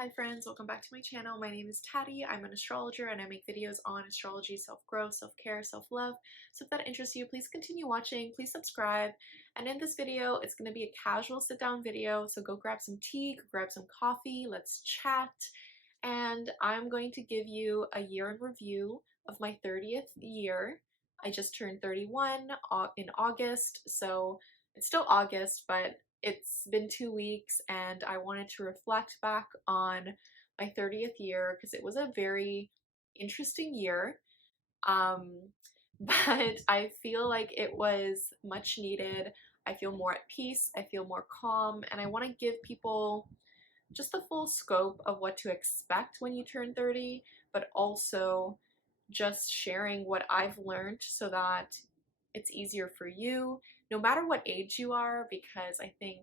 Hi friends, welcome back to my channel. My name is Taddy. I'm an astrologer and I make videos on astrology, self-growth, self-care, self-love. So if that interests you, please continue watching, please subscribe. And in this video, it's going to be a casual sit-down video. So go grab some tea, go grab some coffee, let's chat. And I'm going to give you a year in review of my 30th year. I just turned 31 in August, so it's still August, but it's been 2 weeks and I wanted to reflect back on my 30th year because it was a very interesting year. Um, but I feel like it was much needed. I feel more at peace, I feel more calm, and I want to give people just the full scope of what to expect when you turn 30, but also just sharing what I've learned so that it's easier for you, no matter what age you are, because I think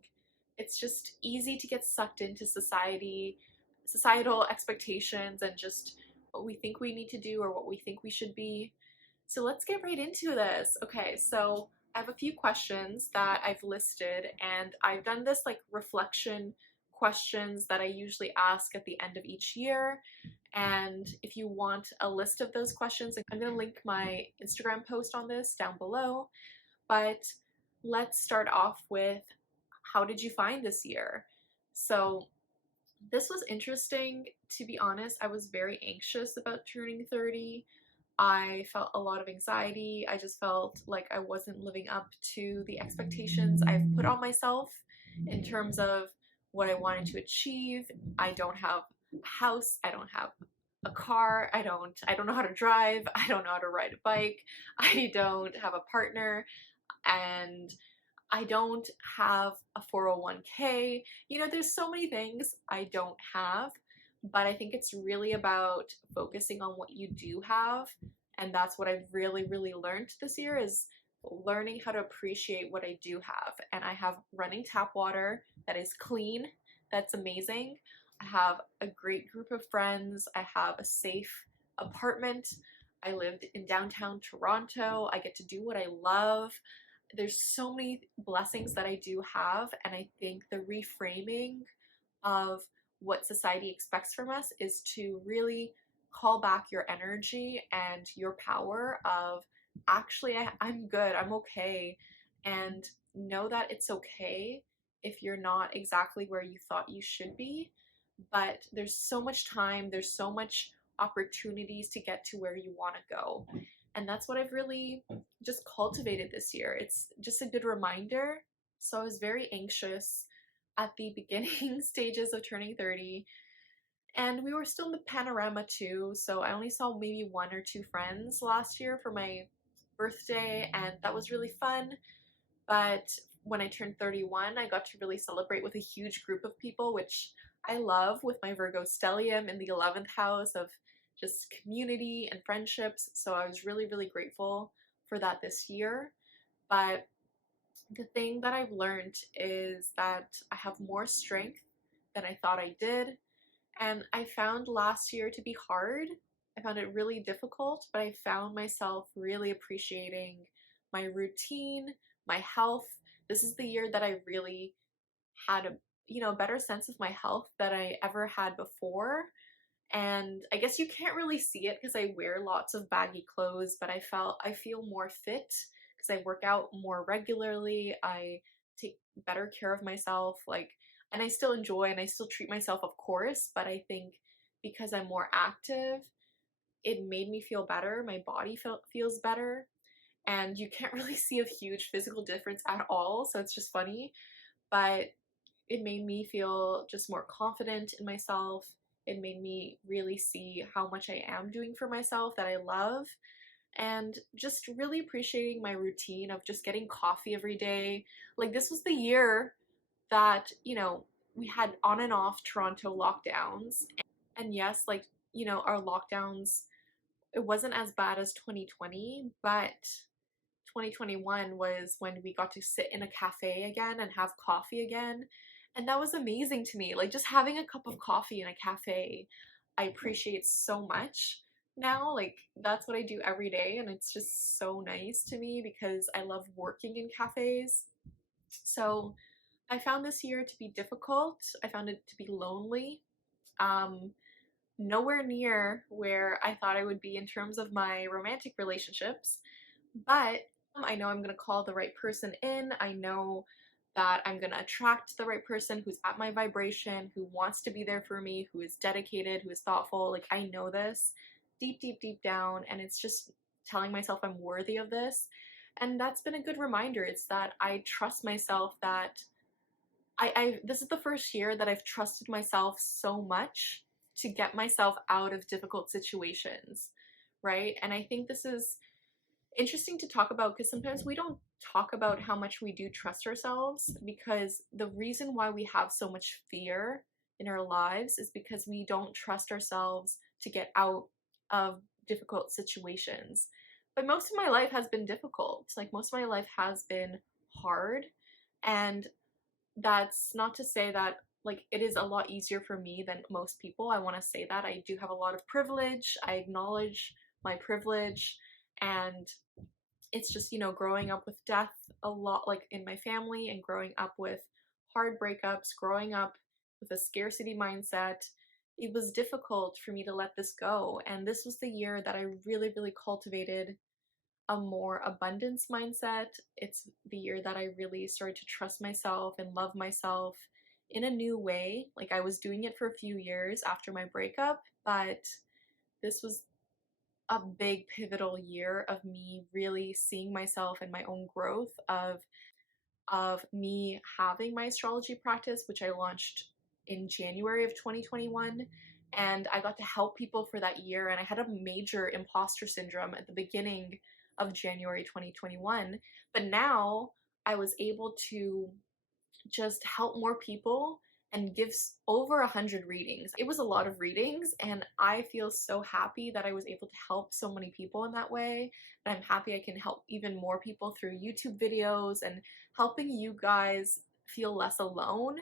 it's just easy to get sucked into societal expectations, and just what we think we need to do or what we think we should be. So let's get right into this. Okay, so I have a few questions that I've listed, and I've done this like reflection questions that I usually ask at the end of each year. And if you want a list of those questions, I'm going to link my Instagram post on this down below. But let's start off with, how did you find this year? So this was interesting, to be honest. I was very anxious about turning 30. I felt a lot of anxiety. I just felt like I wasn't living up to the expectations I've put on myself in terms of what I wanted to achieve. I don't have a house, I don't have a car, I don't know how to drive, I don't know how to ride a bike, I don't have a partner, and I don't have a 401k. You know, there's so many things I don't have, but I think it's really about focusing on what you do have. And that's what I've really learned this year, is learning how to appreciate what I do have. And I have running tap water that is clean, that's amazing. I have a great group of friends. I have a safe apartment. I lived in downtown Toronto. I get to do what I love. There's so many blessings that I do have, and I think the reframing of what society expects from us is to really call back your energy and your power of, actually, I'm good, I'm okay, and know that it's okay if you're not exactly where you thought you should be, but there's so much time, there's so much opportunities to get to where you want to go. And that's what I've really just cultivated this year. It's just a good reminder. So I was very anxious at the beginning stages of turning 30, and we were still in the panorama too, so I only saw maybe one or two friends last year for my birthday, and that was really fun. But when I turned 31, I got to really celebrate with a huge group of people, which I love, with my Virgo stellium in the 11th house of just community and friendships. So I was really grateful for that this year. But the thing that I've learned is that I have more strength than I thought I did. And I found last year to be hard. I found it really difficult, but I found myself really appreciating my routine, my health. This is the year that I really had a better sense of my health than I ever had before. And I guess you can't really see it because I wear lots of baggy clothes, but I feel more fit because I work out more regularly. I take better care of myself, and I still enjoy and I still treat myself, of course, but I think because I'm more active, it made me feel better. My body feels better, and you can't really see a huge physical difference at all, so it's just funny, but it made me feel just more confident in myself. It made me really see how much I am doing for myself that I love, and just really appreciating my routine of just getting coffee every day. Like, this was the year that, we had on and off Toronto lockdowns. And yes, our lockdowns, it wasn't as bad as 2020, but 2021 was when we got to sit in a cafe again and have coffee again. And that was amazing to me. Like, just having a cup of coffee in a cafe, I appreciate so much now. Like, that's what I do every day, and it's just so nice to me because I love working in cafes. So I found this year to be difficult. I found it to be lonely. nowhere near where I thought I would be in terms of my romantic relationships, but I know I'm gonna call the right person in. I know that I'm gonna attract the right person who's at my vibration, who wants to be there for me, who is dedicated, who is thoughtful. Like, I know this deep, deep, deep down, and it's just telling myself I'm worthy of this. And that's been a good reminder. It's that I trust myself, that I this is the first year that I've trusted myself so much to get myself out of difficult situations, right? And I think this is interesting to talk about because sometimes we don't talk about how much we do trust ourselves, because the reason why we have so much fear in our lives is because we don't trust ourselves to get out of difficult situations. But most of my life has been difficult. Like, most of my life has been hard, and that's not to say that, like, it is a lot easier for me than most people. I want to say that I do have a lot of privilege. I acknowledge my privilege, and it's just, growing up with death a lot, like in my family, and growing up with hard breakups, growing up with a scarcity mindset. It was difficult for me to let this go. And this was the year that I really, really cultivated a more abundance mindset. It's the year that I really started to trust myself and love myself in a new way. Like, I was doing it for a few years after my breakup, but this was a big pivotal year of me really seeing myself and my own growth, of me having my astrology practice, which I launched in January of 2021. And I got to help people for that year. And I had a major imposter syndrome at the beginning of January 2021. But now I was able to just help more people and give over 100 readings. It was a lot of readings, and I feel so happy that I was able to help so many people in that way. And I'm happy I can help even more people through YouTube videos and helping you guys feel less alone.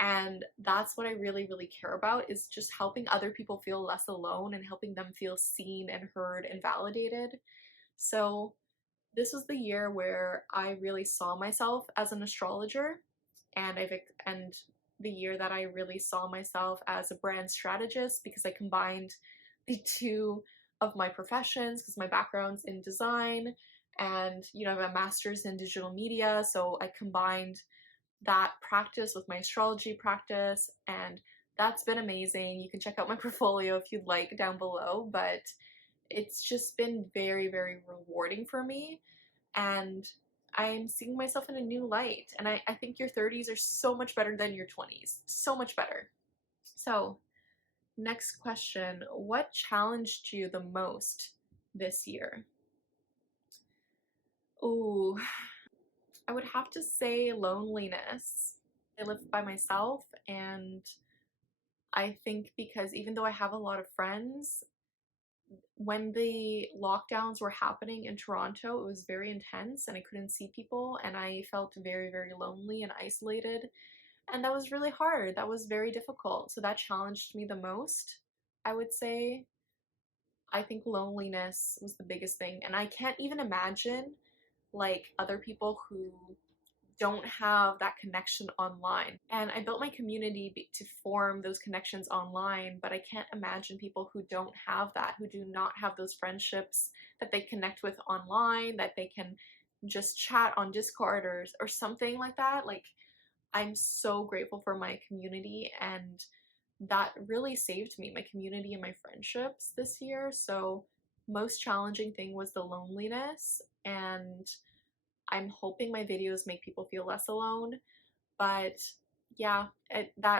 And that's what I really, really care about, is just helping other people feel less alone and helping them feel seen and heard and validated. So this was the year where I really saw myself as an astrologer, and and the year that I really saw myself as a brand strategist, because I combined the two of my professions, because my background's in design, and I have a master's in digital media, so I combined that practice with my astrology practice, and that's been amazing. You can check out my portfolio if you'd like down below, but it's just been very, very rewarding for me, and I'm seeing myself in a new light. And I think your 30s are so much better than your 20s. So much better. So, next question. What challenged you the most this year? Ooh, I would have to say loneliness. I live by myself, and I think because even though I have a lot of friends, when the lockdowns were happening in Toronto, it was very intense and I couldn't see people, and I felt very, very lonely and isolated. And that was really hard. That was very difficult. So that challenged me the most, I would say. I think loneliness was the biggest thing. And I can't even imagine, like, other people who don't have that connection online. And I built my community to form those connections online, but I can't imagine people who don't have that, who do not have those friendships that they connect with online, that they can just chat on Discord or something like that. Like, I'm so grateful for my community, and that really saved me, my community and my friendships this year. So most challenging thing was the loneliness, and I'm hoping my videos make people feel less alone. But yeah,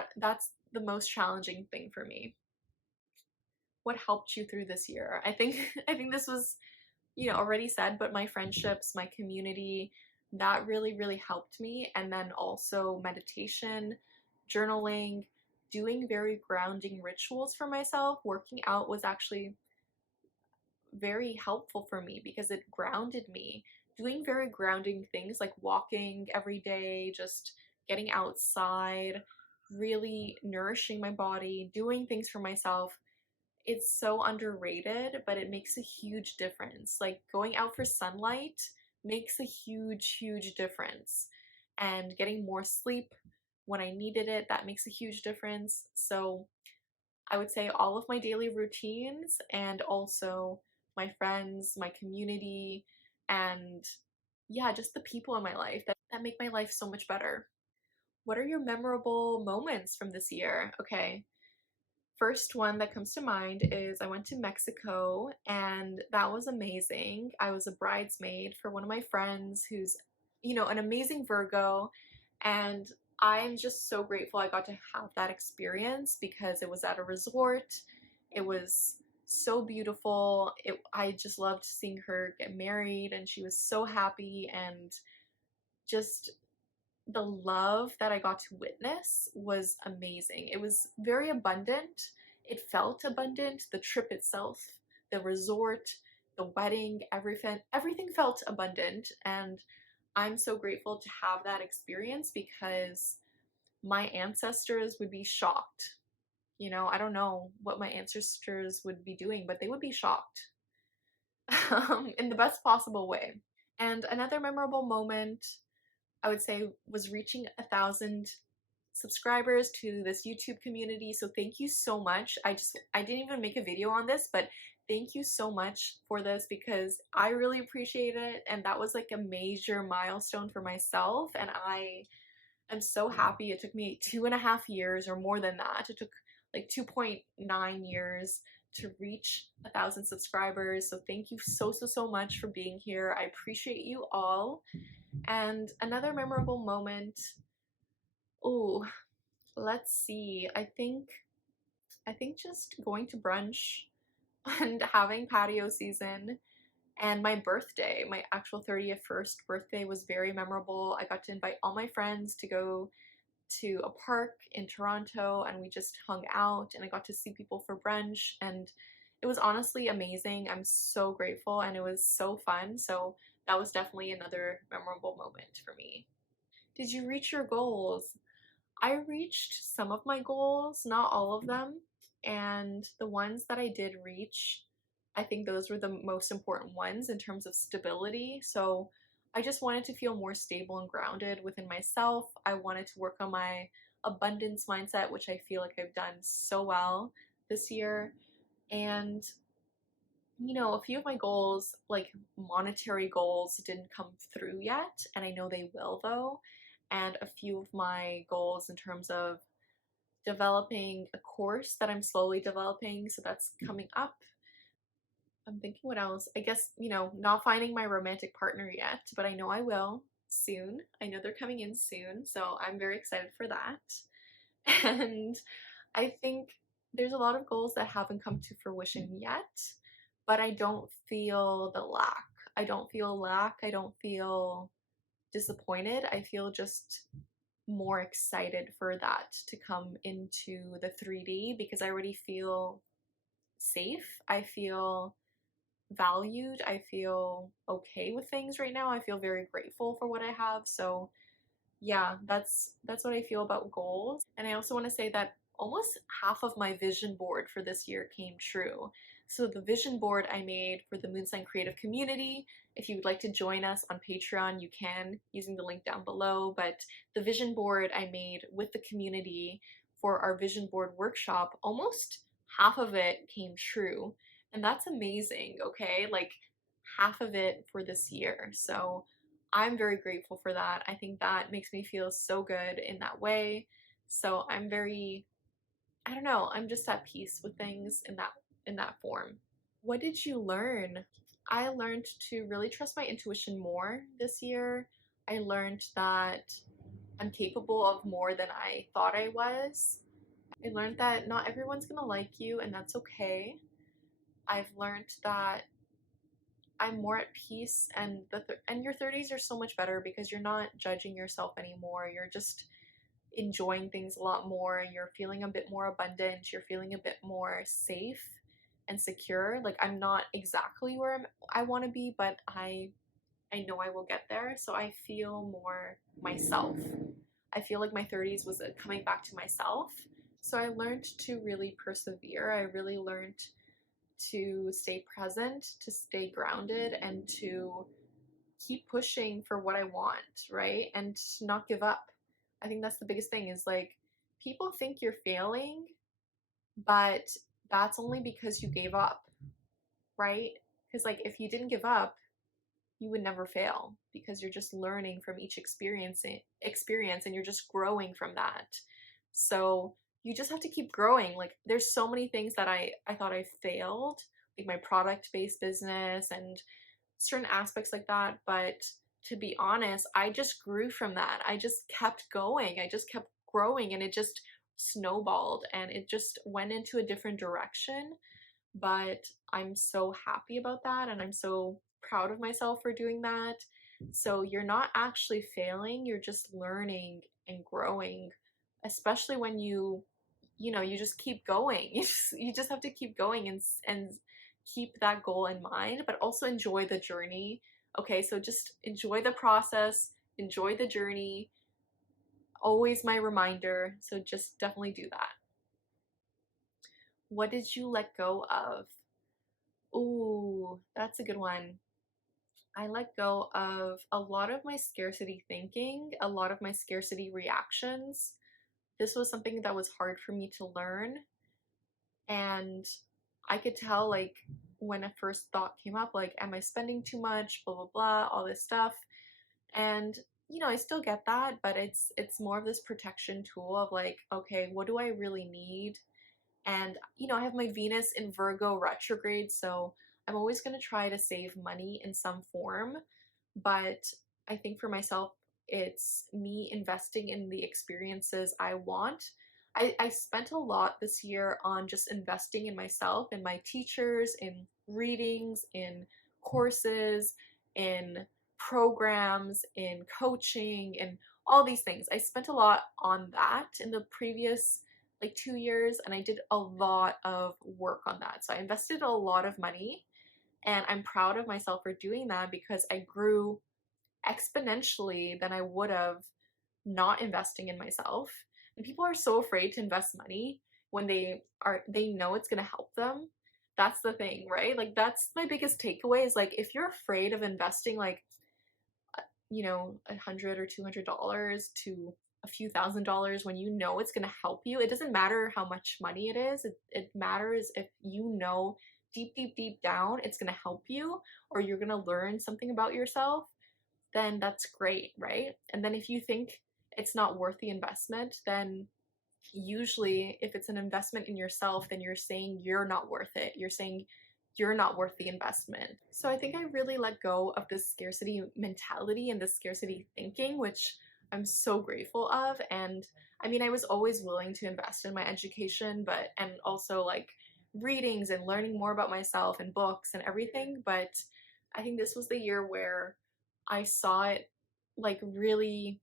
that's the most challenging thing for me. What helped you through this year? I think I think this was, already said, but my friendships, my community, that really, really helped me. And then also meditation, journaling, doing very grounding rituals for myself. Working out was actually very helpful for me because it grounded me. Doing very grounding things like walking every day, just getting outside, really nourishing my body, doing things for myself, it's so underrated, but it makes a huge difference. Like, going out for sunlight makes a huge, huge difference. And getting more sleep when I needed it, that makes a huge difference. So I would say all of my daily routines and also my friends, my community, and yeah, just the people in my life that make my life so much better. What are your memorable moments from this year? Okay, first one that comes to mind is I went to Mexico and that was amazing. I was a bridesmaid for one of my friends who's, an amazing Virgo, and I'm just so grateful I got to have that experience because it was at a resort. It was so beautiful. I just loved seeing her get married and she was so happy, and just the love that I got to witness was amazing. It was very abundant. It felt abundant. The trip itself, the resort, the wedding, everything felt abundant. And I'm so grateful to have that experience because my ancestors would be shocked. I don't know what my ancestors would be doing, but they would be shocked in the best possible way. And another memorable moment I would say was reaching 1,000 subscribers to this YouTube community. So thank you so much. I didn't even make a video on this, but thank you so much for this because I really appreciate it. And that was like a major milestone for myself. And I am so happy. It took me 2.5 years or more than that. It took like 2.9 years to reach 1,000 subscribers. So thank you so much for being here. I appreciate you all. And another memorable moment, oh, let's see. I think just going to brunch and having patio season, and my birthday, my actual 30th first birthday was very memorable. I got to invite all my friends to go to a park in Toronto and we just hung out and I got to see people for brunch, and it was honestly amazing. I'm so grateful and it was so fun. So that was definitely another memorable moment for me. Did you reach your goals? I reached some of my goals, not all of them, and the ones that I did reach, I think those were the most important ones in terms of stability. So I just wanted to feel more stable and grounded within myself. I wanted to work on my abundance mindset, which I feel like I've done so well this year. And a few of my goals, like monetary goals, didn't come through yet, and I know they will though. And a few of my goals in terms of developing a course that I'm slowly developing, so that's coming up. I'm thinking what else? I guess, not finding my romantic partner yet, but I know I will soon. I know they're coming in soon, so I'm very excited for that. And I think there's a lot of goals that haven't come to fruition yet, but I don't feel the lack. I don't feel lack. I don't feel disappointed. I feel just more excited for that to come into the 3D because I already feel safe. I feel valued. I feel okay with things right now. I feel very grateful for what I have. So yeah, that's what I feel about goals. And I also want to say that almost half of my vision board for this year came true. So the vision board I made for the Moon Sign Creative Community, if you would like to join us on Patreon, you can using the link down below. But the vision board I made with the community for our vision board workshop, almost half of it came true. And that's amazing, okay? Like half of it for this year. So I'm very grateful for that. I think that makes me feel so good in that way. So I don't know, I'm just at peace with things in that form. What did you learn? I learned to really trust my intuition more this year. I learned that I'm capable of more than I thought I was. I learned that not everyone's gonna like you, and that's okay. I've learned that I'm more at peace, and and your 30s are so much better because you're not judging yourself anymore. You're just enjoying things a lot more. You're feeling a bit more abundant. You're feeling a bit more safe and secure. Like I'm not exactly where I want to be, but I know I will get there. So I feel more myself. I feel like my 30s was coming back to myself. So I learned to really persevere. I really learned to stay present, to stay grounded, and to keep pushing for what I want, right? And to not give up. I think that's the biggest thing is like people think you're failing but that's only because you gave up, right? Because like if you didn't give up, you would never fail because you're just learning from each experience and you're just growing from that. So you just have to keep growing. Like there's so many things that I thought I failed, like my product-based business and certain aspects like that, but to be honest, I just grew from that. I just kept going. I just kept growing and it just snowballed and it just went into a different direction. But I'm so happy about that and I'm so proud of myself for doing that. So you're not actually failing, you're just learning and growing, especially when you just keep going. You just have to keep going and keep that goal in mind, but also enjoy the journey. Okay, so just enjoy the process, enjoy the journey. Always my reminder. So just definitely do that. What did you let go of? Ooh, that's a good one. I let go of a lot of my scarcity thinking, a lot of my scarcity reactions. This was something that was hard for me to learn. And I could tell, like, when a first thought came up, like, am I spending too much? Blah, blah, blah, all this stuff. And, I still get that, but it's more of this protection tool of like, okay, what do I really need? And, I have my Venus in Virgo retrograde, so I'm always going to try to save money in some form. But I think for myself, it's me investing in the experiences I want. I spent a lot this year on just investing in myself, in my teachers, in readings, in courses, in programs, in coaching, and all these things. I spent a lot on that in the previous like 2 years, and I did a lot of work on that. So I invested a lot of money, and I'm proud of myself for doing that because I grew exponentially than I would have not investing in myself. And people are so afraid to invest money when they know it's going to help them. That's the thing, right? Like that's my biggest takeaway is like if you're afraid of investing like $100 or $200 to a few $1,000s when you know it's going to help you. It doesn't matter how much money it is. It matters if you know deep, deep, deep down it's going to help you or you're going to learn something about yourself, then that's great, right? And then if you think it's not worth the investment, then usually if it's an investment in yourself, then you're saying you're not worth it. You're saying you're not worth the investment. So I think I really let go of this scarcity mentality and this scarcity thinking, which I'm so grateful of. And I mean, I was always willing to invest in my education, but and also like readings and learning more about myself and books and everything. But I think this was the year where I saw it like really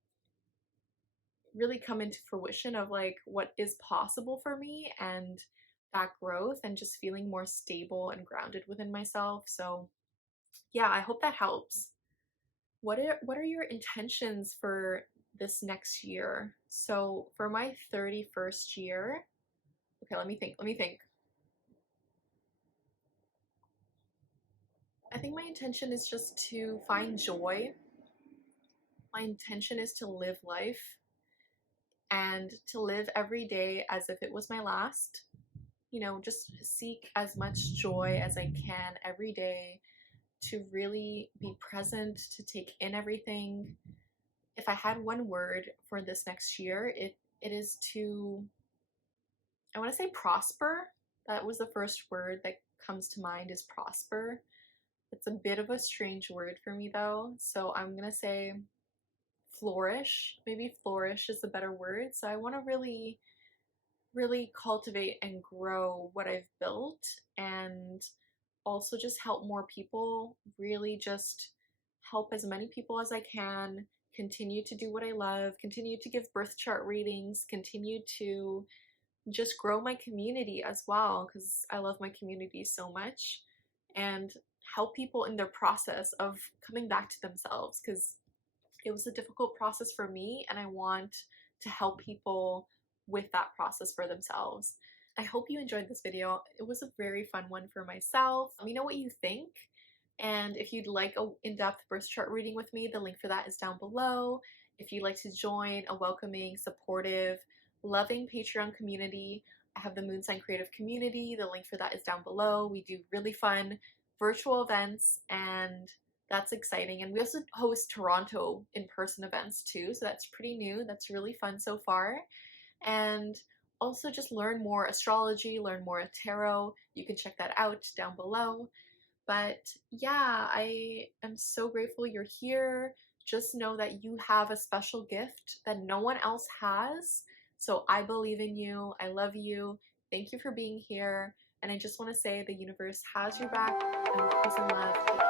really come into fruition of like what is possible for me and that growth and just feeling more stable and grounded within myself. So yeah, I hope that helps. What are your intentions for this next year? So for my 31st year, okay, let me think. I think my intention is just to find joy. My intention is to live life and to live every day as if it was my last. Just seek as much joy as I can every day to really be present, to take in everything. If I had one word for this next year, it is to, I want to say prosper. That was the first word that comes to mind is prosper. It's a bit of a strange word for me though, so I'm going to say flourish. Maybe flourish is a better word. So I want to really cultivate and grow what I've built and also just help more people, really just help as many people as I can, continue to do what I love, continue to give birth chart readings, continue to just grow my community as well because I love my community so much and help people in their process of coming back to themselves because it was a difficult process for me and I want to help people with that process for themselves. I hope you enjoyed this video. It was a very fun one for myself. Let me know what you think. And if you'd like a in-depth birth chart reading with me, the link for that is down below. If you'd like to join a welcoming, supportive, loving Patreon community, I have the Moon Sign Creative Community. The link for that is down below. We do really fun virtual events, and that's exciting. And we also host Toronto in-person events too, so that's pretty new. That's really fun so far. And also just learn more astrology, learn more tarot. You can check that out down below. But yeah, I am so grateful you're here. Just know that you have a special gift that no one else has. So I believe in you. I love you. Thank you for being here. And I just want to say the universe has your back, and peace and love.